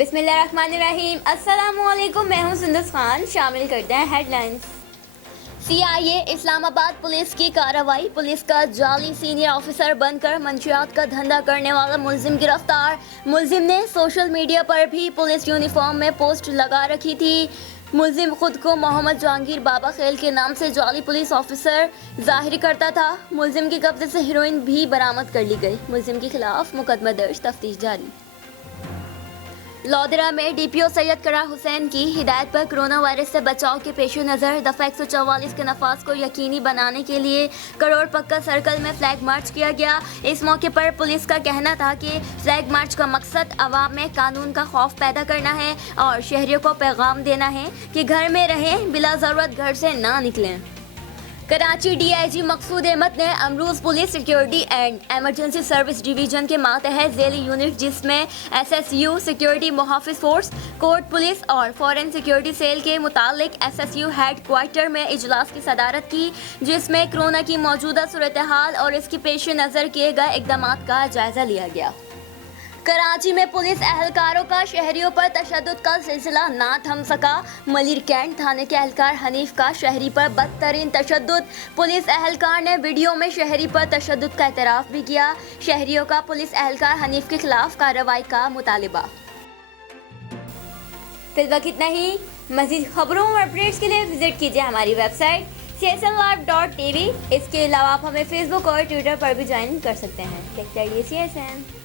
बिस्मिल्लाहिर्रहमानिर्रहीम। अस्सलामुअलैकुम, मैं हूं सुंदस खान। शामिल करते हैं हेडलाइंस। CIA इस्लामाबाद पुलिस की कार्रवाई। पुलिस का जाली सीनियर ऑफिसर बनकर मंशियात का धंधा करने वाला मुलजिम गिरफ्तार। मुलजिम ने सोशल मीडिया पर भी पुलिस यूनिफॉर्म में पोस्ट लगा रखी थी। मुलजिम खुद को मोहम्मद जहांगीर बाबा खेल के नाम से जाली पुलिस ऑफिसर जाहिर करता था। मुलजिम के कब्जे से हेरोइन भी बरामद कर ली गई। मुलजिम के खिलाफ मुकदमा दर्ज, तफ्तीश जारी। लोधरा में DPO सैयद करार हुसैन की हिदायत पर कोरोना वायरस से बचाव के पेश नज़र दफ़ा 144 के नफाज को यकीनी बनाने के लिए करोड़ पक्का सर्कल में फ्लैग मार्च किया गया। इस मौके पर पुलिस का कहना था कि फ्लैग मार्च का मकसद अवाम में कानून का खौफ पैदा करना है और शहरियों को पैगाम देना है कि घर में रहें, बिला ज़रूरत घर से ना निकलें। कराची DIG मकसूद अहमद ने अमरूज police security and emergency service division के मातहत ज़ैली यूनिट जिसमें SSU सिक्योरिटी मुहाफिज फोर्स, कोर्ट पुलिस और फॉरेन सिक्योरिटी सेल के मुतालिक SSU हेड क्वार्टर में इजलास की सदारत की, जिसमें कोरोना की मौजूदा सूरत हाल और इसके पेश नज़र किए गए इकदाम का जायजा लिया गया। कराची में पुलिस एहलकारों का शहरियों पर तशद्दुद का सिलसिला ना थम सका। मलिर कैंट थाने के एहलकार हनीफ का शहरी पर बदतरीन तशद्दुद। पुलिस एहलकार ने वीडियो में शहरी पर तशद्दुद का एतराफ़ भी किया। शहरियों का पुलिस एहलकार हनीफ के खिलाफ कार्रवाई का मुतालिबा। फिलहाल इतना ही। मज़ीद खबरों और अपडेट्स के लिए विजिट कीजिए हमारी वेबसाइट csnlive.tv। इसके अलावा आप हमें फेसबुक और ट्विटर पर भी ज्वाइन कर सकते हैं। देखते रहिए CSN।